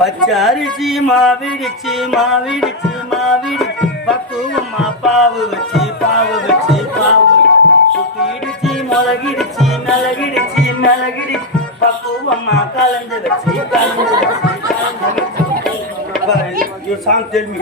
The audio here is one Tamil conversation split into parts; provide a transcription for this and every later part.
பச்சை அரிசி மாவிடிச்சு மாவிடிச்சு மாவிடிச்சு பக்குவமா பாவு வச்சு பாவு வச்சு பாவு சுத்திடுச்சு முளகிடுச்சு மிளகிடுச்சு மிளகிடுச்சு பக்குவமா கலந்து வச்சு கலந்து வச்சு கலந்து வச்சு. You song tell me.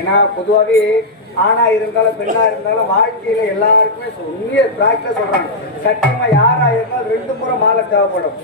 ஏன்னா பொதுவாகவே ஆணா இருந்தாலும் பெண்ணா இருந்தாலும் வாழ்க்கையில எல்லாருக்குமே உண்மையை பிராக்டிஸ் சொல்றாங்க. சத்தியமா யாரா இருந்தாலும் 2 முறை மாலை தேவைப்படும்.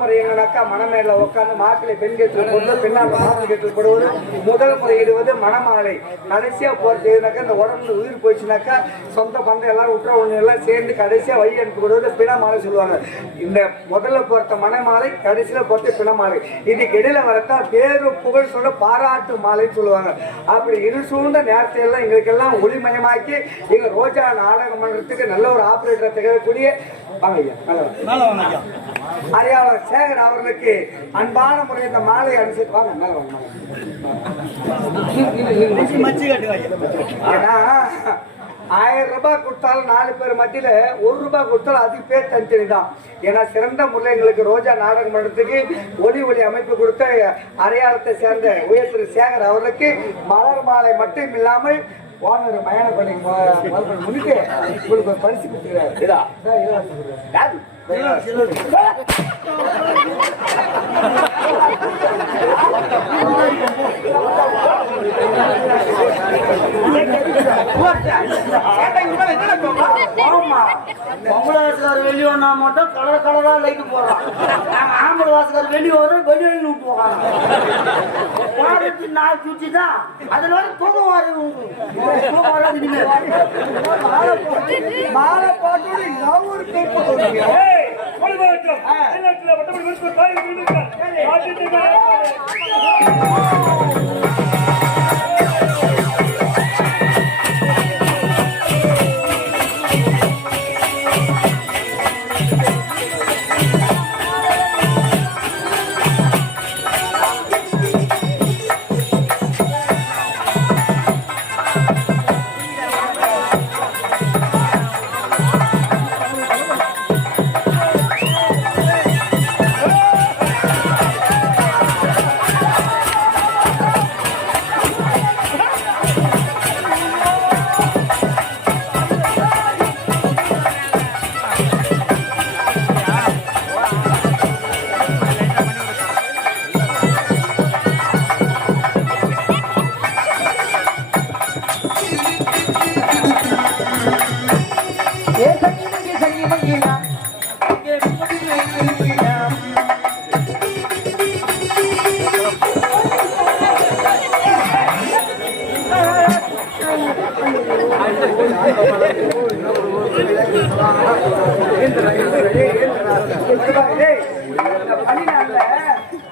முறை எங்கனாக்கா மணமேல உட்காந்து மாப்பிள்ளை பெண் கேட்டு போடுவது, பெண்ணால் மாப்பிள்ளை கேட்டு போடுவது. முதல் முறை இடுவது மணமாலை. கடைசியா போறதுனாக்கா இந்த உடம்புல உயிர் போயிடுச்சுனாக்கா சொந்த பந்தம் எல்லாரும் விட்டுற ஒண்ணு எல்லாம் சேர்ந்து கடைசியா வழி அனுப்பி கொடுவது பிணமாலை சொல்லுவாங்க. இந்த முதல்ல பொறுத்த மணமாலை, கடைசியில பொறுத்த பிணமாலை. இதுக்கு இடையில வரத்தா பேரு புகழ் சொல்ல பாராட்டு மாலைன்னு சொல்லுவாங்க. அப்படி இரு சூழ்ந்த நேரத்தை எல்லாம் எங்களுக்கெல்லாம் ஒளிமயமாக்கி எங்க ரோஜா நாடகம் மன்றத்துக்கு நல்ல ஒரு ஆபரேட்டரை திகழக்கூடிய அறியாளர் சேகர் அவர்களுக்கு அன்பான முறை இந்த மாலை அனுப்பிச்சிருப்பாங்க. ஏன்னா 1000 ரூபாய் கொடுத்தாலும் 4 பேர் மத்தியில 1 ரூபாய் கொடுத்தாலும் அதுக்கு பேர் தனித்தனி தான். ஏன்னா சிறந்த முறையில் எங்களுக்கு ரோஜா நாடக மன்றத்துக்கு ஒளி அமைப்பு கொடுத்த அடையாளத்தை சேர்ந்த உயர் திரு சேகர் அவர்களுக்கு மலர் மாலை மட்டும் இல்லாமல் ஓனர் மயான பண்ணி முன்னிட்டு உங்களுக்கு ஒரு பரிசு கொடுத்துருக்காரு. பொம்பளை வாசகார் வெளியே வந்தா மட்டும் கலர் கலரா லைட் போடுறான். ஆம்பளை வாசகார் வெளியே வரும் வெளியே விட்டு போவாங்க. நாள் சுற்றிதான் அதுல வந்து தூக்கம் வராது. மாலை போட்டு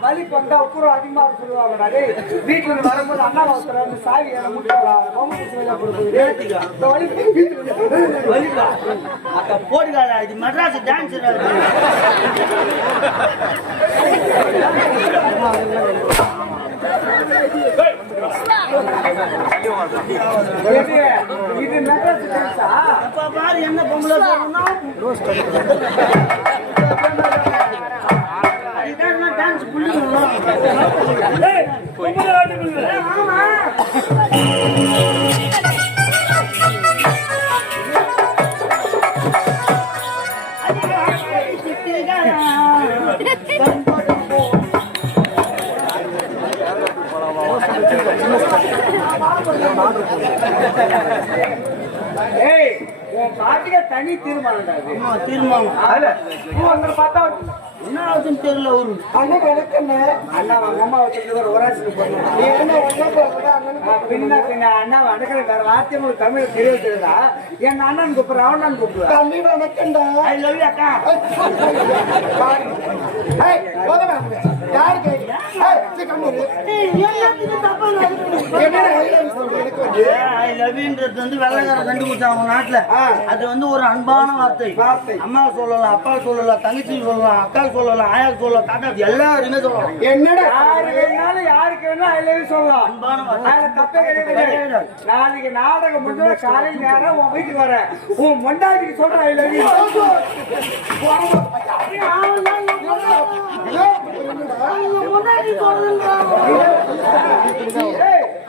வலி பந்தா உப்புறம் அதிகமா சொல்லுவாங்கடா. வீட்டுல இருந்து வரும்போது அண்ணா ஒருத்தர் அந்த சாவி முட்டுலாம் போடுகாடா இது மெட்ராஸ் டான்ஸ் இது மெட்ராஸ் டான்ஸா? அப்ப பாரு என்ன பொம்பளை டான்ஸ் பாட்டுக்க தனி தீர்மானம் தீர்மானம் பார்த்தா என்ன ஆகுதுன்னு தெரியல ஒரு அண்ணா வணக்கண்ணே. அண்ணா அம்மா வச்சுட்டு ஒரு ஊராட்சி பின்ன பின்ன அண்ணா வணக்கம் வேற வார்த்தை ஒரு தமிழ் தெரிவிக்கிறதா என் அண்ணன் கூப்பிடுற அவனான் கூப்பிடுவேன். தம்பி வணக்கண்டா. ஐ லவ் யூ அக்கா. யாரு கேட்க ஐ லவ் யூன்றது வந்து வெள்ளைக்காரன் கண்டுபிடிச்சாங்க நாட்டுல. அது வந்து ஒரு அன்பான வார்த்தை. அம்மா சொல்லலாம், அப்பா சொல்லலாம், தங்கச்சி சொல்லலாம், அக்கா சொல்லலாம், ஆயா சொல்லலாம், தாத்தா எல்லாருமே சொல்லலாம். என்னடா யாரு வேணாலும் யாருக்கு வேணாலும் ஐ லவ் யூ சொல்லலாம். அன்பான வார்த்தை. தப்பே கிடையாது. நாளைக்கு நாடகம் முடிஞ்ச காலையில் நேரம் உன் வீட்டுக்கு வரேன். உன் மொண்டாட்டிக்கு சொல்றேன் ஐ லவ் யூ.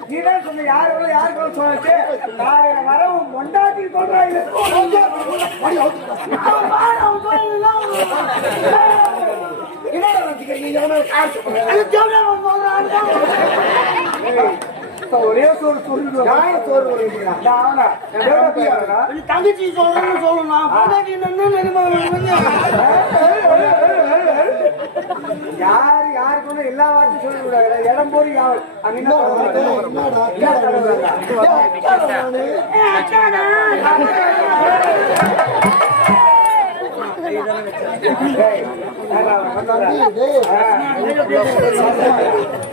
நீதான் சொன்ன யாரு யாருக்கு சொல்லிட்டு நாளைக்கு வர உன் மொண்டாட்டிக்கு சொல்றேன். ஒரே சோறு தங்கச்சி சொல்லணும்னு சொல்லணும். யாரு யாருக்கு எல்லா வார்த்தையும் சொல்லிவிடாங்க. இடம் போது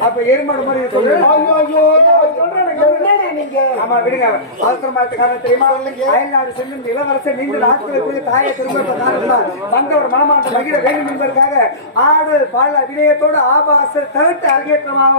அப்ப எருமாடு மாதிரி சொல்றேன். ஆமா விடுங்க. அவசரமா தெரியுமா? அயல்நாடு செல்லும் இளவரசர் நீண்ட நாட்களுக்கு தாயை திரும்ப வந்தவர் மனமாற்ற மகிழ வேண்டும் என்பதற்காக ஆடு பால் அபிநயத்தோடு ஆபாச தவிர்த்து அரங்கேற்றமாக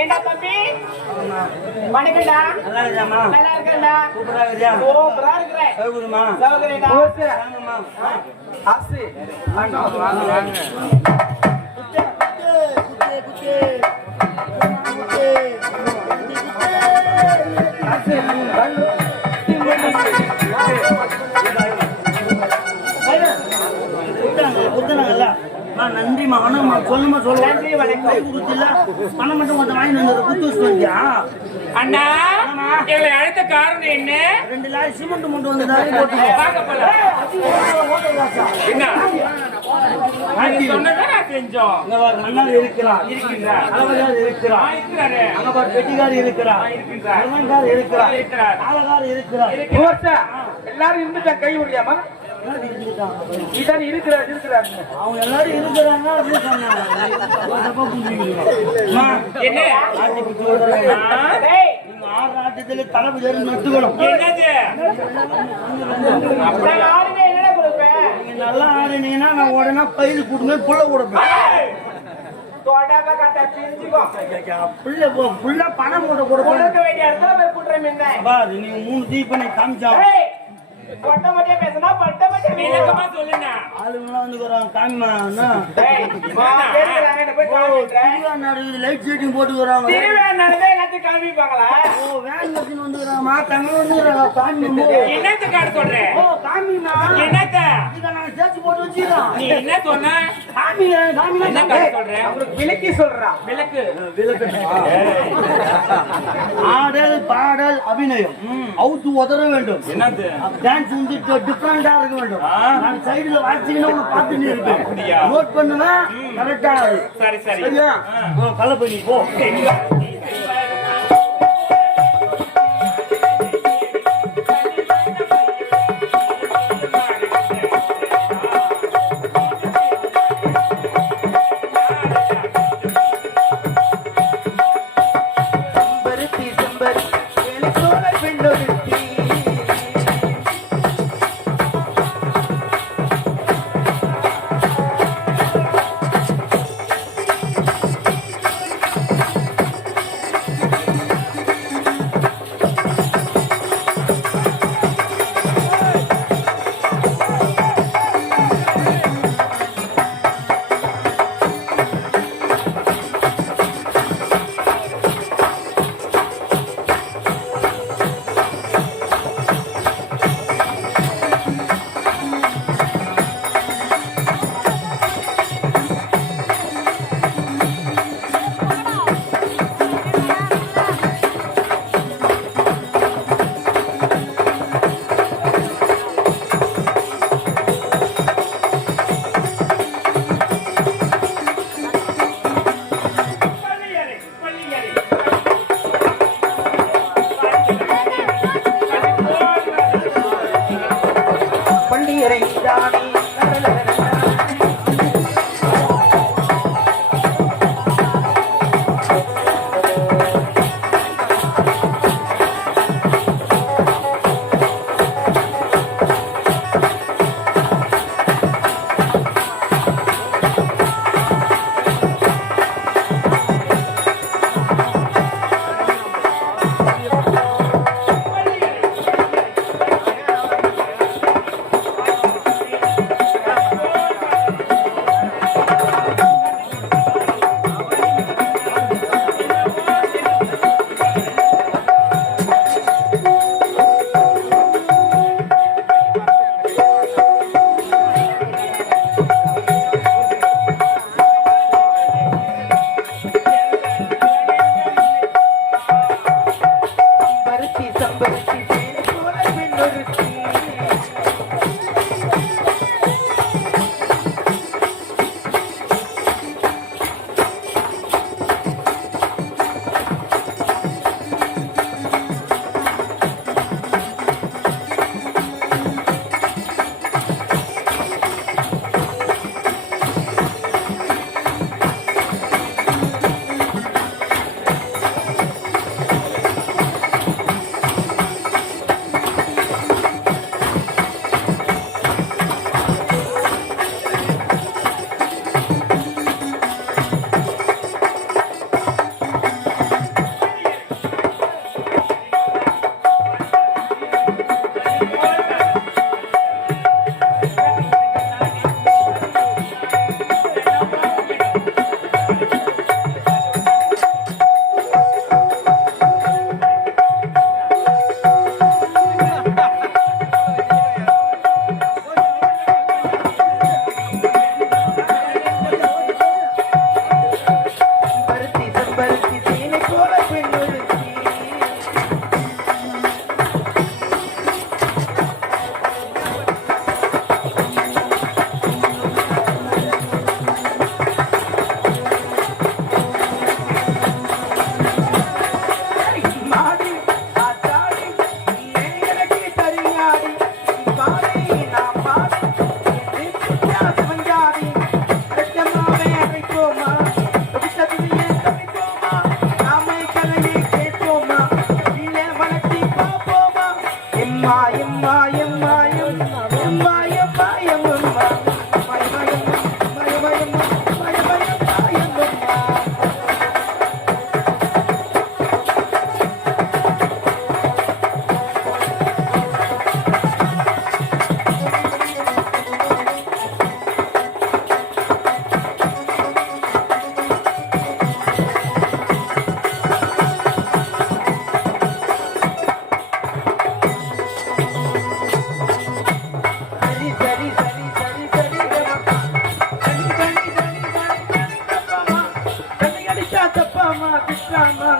ஏண்டா தம்பி வணக்கம்டா. நல்லா இருக்கியாமா? நல்லா இருக்கேன்டா. சூப்பரா இருக்கியா? சூப்பரா இருக்கிறேன். சௌகரியமா? சௌகரியம்டா. வாங்கம்மா. ஆசை வாங்க வாங்க. நன்றிமா வணக்கம்மா சொல்லுமா சொல்லுங்க. நன்றி வணக்கம். குடுத்துல பணம் மட்டும் கொஞ்சம் வாங்கி வந்து குத்து வச்சு வந்தியா? அண்ணா எங்களை அழைத்த காரணம் என்ன? 2 லாரி சிமெண்ட் கொண்டு வந்து போட்டு வாங்க போலாம். என்ன நீ சொன்னதை நான் செஞ்சோம். அங்க பாரு மன்னர் இருக்கிறார், இருக்கின்றார். அளவகார் இருக்கிறார், இருக்கிறாரு. அங்க பாரு பெட்டிகார் இருக்கிறார், இருக்கின்றார். அலங்கார் இருக்கிறார், இருக்கிறார். ஆலகார் இருக்கிறார். எல்லாரும் இருந்துட்டா கை விடுறியாமா? எல்லாரும் இருந்துட்டாங்க. இதான் இருக்கிறாரு அவங்க எல்லாரும் இருக்கிறாங்க அப்படின்னு சொன்னாங்க. ஒரு தப்பா புரிஞ்சுக்கிறீங்க. அம்மா, என்ன ஆட்டி பிடிச்சு விடுறாங்க. டேய், நீங்க 6 ஆட்டத்துல தளபதி ஏறி நட்டுக்கணும். என்னது நான் ஆளுங்க என்னடா கொடுப்பேன்? நீங்க நல்லா ஆடுனீங்கன்னா நான் உடனே பயிர் கூட்டுமே புள்ள கொடுப்பேன். தோடாக கட்ட பிரிஞ்சுக்கோ. புள்ள பணம் போட்டு கொடுப்பேன். கொடுக்க வேண்டிய இடத்துல போய் குடுறேன் என்ன? பாரு நீங்க 3 தீபனை காமிச்சா டேய், பொட்ட மட்டியா பேசுனா பட்ட மட்டியா விளக்கமா சொல்லுங்க. ஆளுங்களாம் வந்துக்கிறாங்க காமிமா என்ன? டேய், கேக்குறாங்க என்ன போய் காமிக்கிறேன். திருவிழா நடக்குது, லைட் செட்டிங் போட்டுக்கிறாங்க. திருவிழா நடந்தா எல்லாத்தையும் காமிப்பாங்களா? ஓ வேன் வச்சுன்னு வந்துக்கிறாமா தங்க வந்துக்கிறாங்க காமிமோ. என்னத்த காட்ட சொல்றேன்? ஓ காமிமா என்னத்த இத நான் சேர்த்து போட்டு வச்சுக்கிறோம். நீ என்ன சொன்ன? காமிங்க காமிங்க என்ன காட்ட சொல்றேன்? அவருக்கு விலக்கி சொல்றான். விளக்கு ஆடல் பாடல் அபிநயம் அவுத்து உதற வேண்டும். என்னது? டான்ஸ் வந்து டிஃபரெண்டா இருக்க வேண்டும். நான் சைடுல வாட்சிங்கன்னா உன்னை பார்த்துட்டு இருப்பேன். அப்படியா? நோட் பண்ணுவேன் கரெக்டா. சரி சரி. சரியா? கலை பண்ணி போ.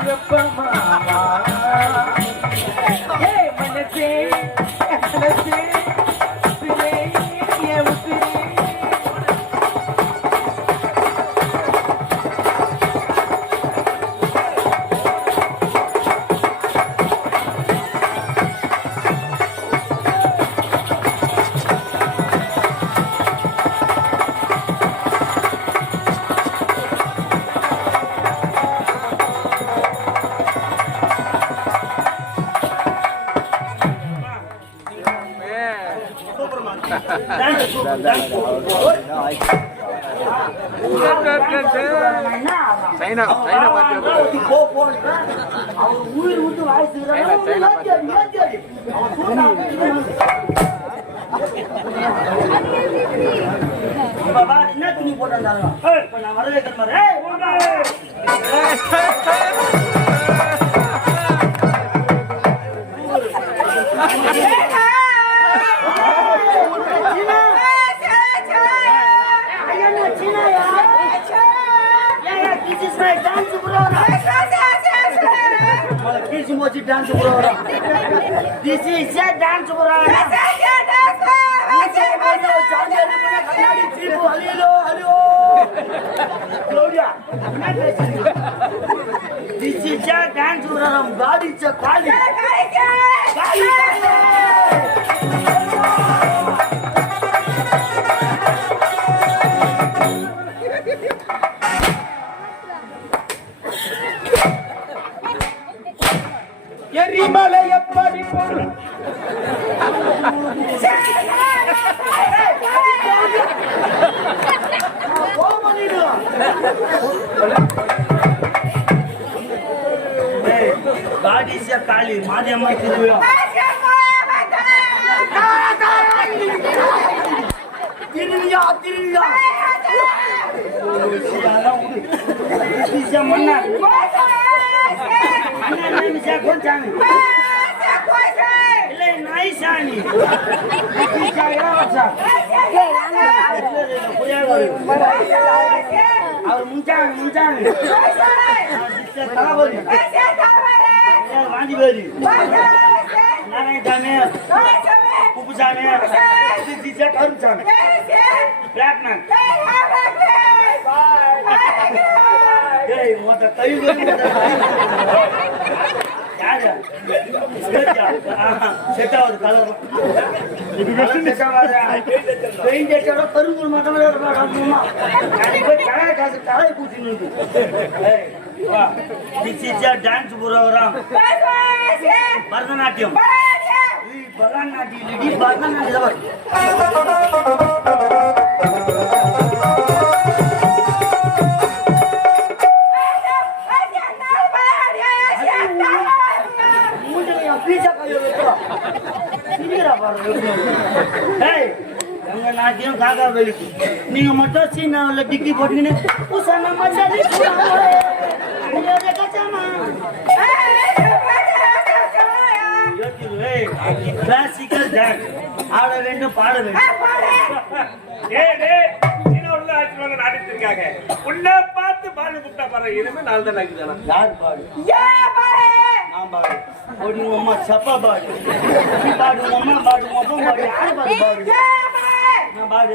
வெப்பமா ஏய் மனசே மனசே உசிரே ஏ உசிரே என்ன துணி போட்டாங்க நான் வர வைக்கிற மாதிரி dance program. This is a dance program. Hello. Claudia. This is a dance program. God is a calling. எரிமலை எப்படி போடும் காடிசிய காளி மாரியம்மா திருவிழா திருவிழா மன்னர் Saani. Ile nai Saani. Aur muncan. Kalabari. Wandi beri. Nanai jame. Kupu jame. Sisa karu jame. Black man. Hey, mata kayu gani mata. Set ஆகுது கலர் பெயிண்ட் அடிச்சா கரும்பு மட்டும் தலை பூச்சி டான்ஸ் ப்ரோக்ராம் பரதநாட்டியம் பரதநாட்டியம் நாட்டியம் காக்கா வெளிக்கு நீங்க மட்டும் சீனாவில் டிக்கி போட்டீங்கன்னு கிளாசிக்கல் டான்ஸ் ஆட வேண்டும் பாட வேண்டும் உன்னை பார்த்து பாடு குட்டா பாரு இனிமே நாள் தான் ஆகிதானா யார் பாடு நான் பாடு ஓடி அம்மா சப்பா பாடு பாடு அம்மா பாடு அப்பா பாடு யார் பாடு பாடு நான் பாடு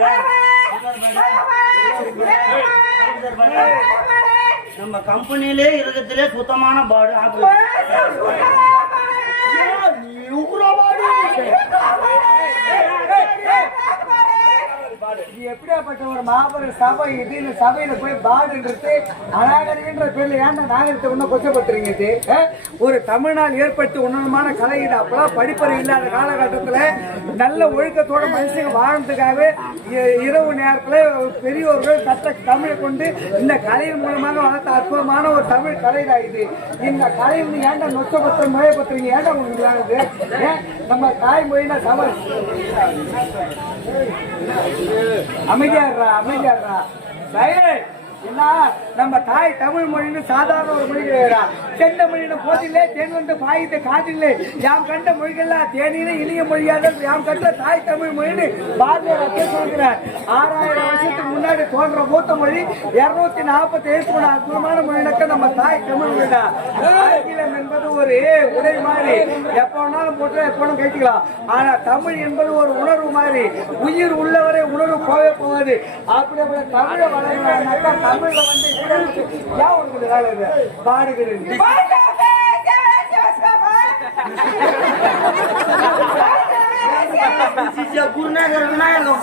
நம்ம கம்பெனியிலே இருக்கத்திலே சுத்தமான பாடு எப்படியாப்பட்ட ஒரு மாபெரும் சபை இது இந்த சபையில போய் பாடுன்றது அநாகரிகன்ற பேர்ல ஏன்டா நாகரிகத்தை ஒன்னும் கொச்சப்பட்டுறீங்க ஒரு தமிழ்நாள் ஏற்பட்டு உன்னதமான கலை இது அப்பெல்லாம் படிப்பறை இல்லாத காலகட்டத்துல நல்ல ஒழுக்கத்தோட மனுஷங்க வாழ்றதுக்காகவே இரவு நேரத்துல பெரியோர்கள் கற்ற தமிழை கொண்டு இந்த கலையின் மூலமாக வளர்த்த அற்புதமான ஒரு தமிழ் கலை தான் இது இந்த கலை வந்து ஏன்டா நொச்சப்பத்திரம் முறையப்பத்துறீங்க ஏன்டா உங்களுக்கு இல்லாதது நம்ம தாய்மொழினா தமிழ் அமைதியாடுறா என்ன நம்ம தாய் தமிழ் மொழின்னு சாதாரண ஒரு மொழி கிடையாதா செந்தமிழின போதில்லை தேன் வந்து பாயித்த காதில்லை யாம் கண்ட மொழிகள்லாம் தேனியில இனிய மொழியாக யாம் கண்ட தாய் தமிழ் மொழின்னு பாரதியார் சொல்கிறார் 6000 வருஷத்துக்கு முன்னாடி தமிழ்நாடு தோன்ற மூத்த மொழி 247 அற்புதமான மொழினாக்க நம்ம தாய் தமிழ் மொழிடா. ஆங்கிலம் என்பது ஒரு உடை மாதிரி எப்ப வேணாலும் போட்டு எப்ப வேணாலும் கேட்டுக்கலாம். ஆனா தமிழ் என்பது ஒரு உணர்வு மாதிரி, உயிர் உள்ளவரை உணர்வு போவே போகாது. அப்படி தமிழை வளர்க்கணும்னாக்கா தமிழ்ல வந்து ஏன் உங்களுக்கு வேலை இது பாடுகிறேன். குருநாதர் விநாயகம்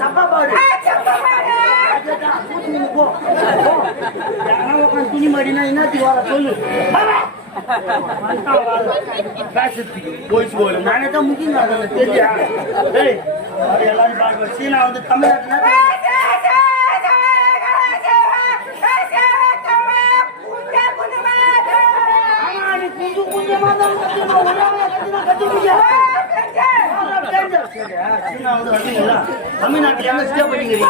சப்பா பாடு துணி மாடினா என்னத்துக்கு வர சொல்லு. நானே தான் முக்கியம் தெரியா எல்லாரும் பாடுவேன். சீனா வந்து தமிழ்நாட்டுல தமிழ்நாட்டுல என்ன ஸ்டே பண்ணிக்கிறீங்க?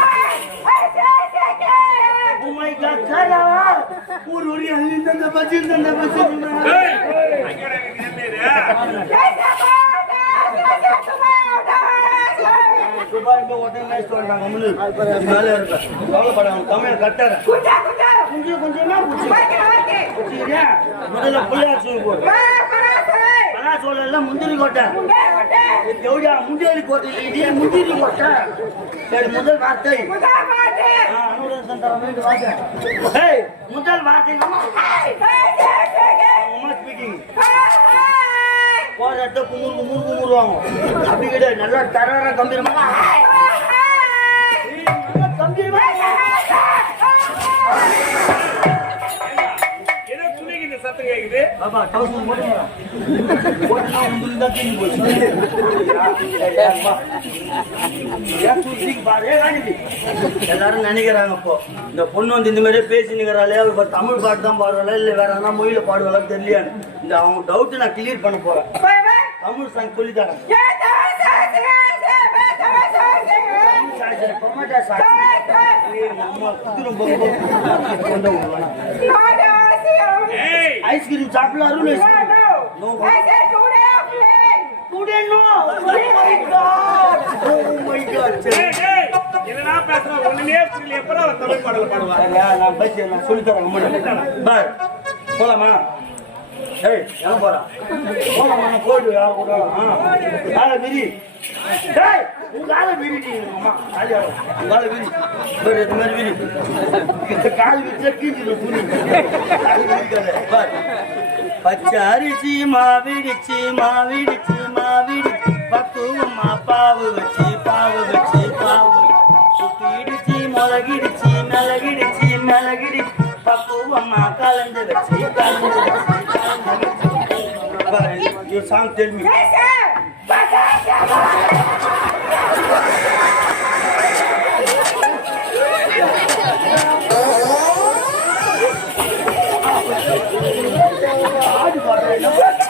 ஊர் ஒரு இந்த பஸ் இந்த பஸ் தமிழ் கட்டார கொஞ்சம் கொஞ்சமா முதல்ல பிள்ளையார் சொல்லி போடு. சொல்லல முந்திரி கோட்டை எவ்வளோ முந்திரி கோட்டை முந்திரி கோட்டை. சரி முதல் வார்த்தை முதல் வார்த்தை போராட்ட குமுறு குமுறுவாங்க. அப்படி கிடையாது, நல்லா தர கம்பீரமா கம்பீரமா சத்தம் கேக்குது. பாபா டவுசன் போடுங்க. போடுனா உங்களுக்கு தான் தீனி போச்சு. எல்லாரும் நினைக்கிறாங்க இப்போ இந்த பொண்ணு வந்து இந்த மாதிரியே பேசி நிற்கிறாளே அவள் தமிழ் பாட்டு தான் பாடுவாளா இல்லை வேற எதனா மொழியில பாடுவாளா தெரியலையான்னு இந்த அவங்க டவுட் நான் கிளியர் பண்ண போறேன். தமிழ் சாங் சொல்லித்தரேன். ஐஸ்கிரீம் சாப்பிடலாம். போலாமா? ஏய் எங்க போறா? போலாமா? போயிடு யார் கூட காலை விரி. காலை விரிடி அம்மா காலை விரி. இது மாதிரி விரி கால் விரிச்சா கீழ்ச்சிடும் துணி. பச்சை அரிசி மாவிடிச்சு மாவிடிச்சு மாவிடிச்சு பக்குவமா பாவு வச்சு பாவு வச்சு பாவு சுத்திடிச்சு மிளகிடிச்சு மிளகிடிச்சு மிளகிடிச்சு பக்குவமா கலந்து வச்சு கலந்து வச்சு You song tell me. Yes, sir. Yes, sir.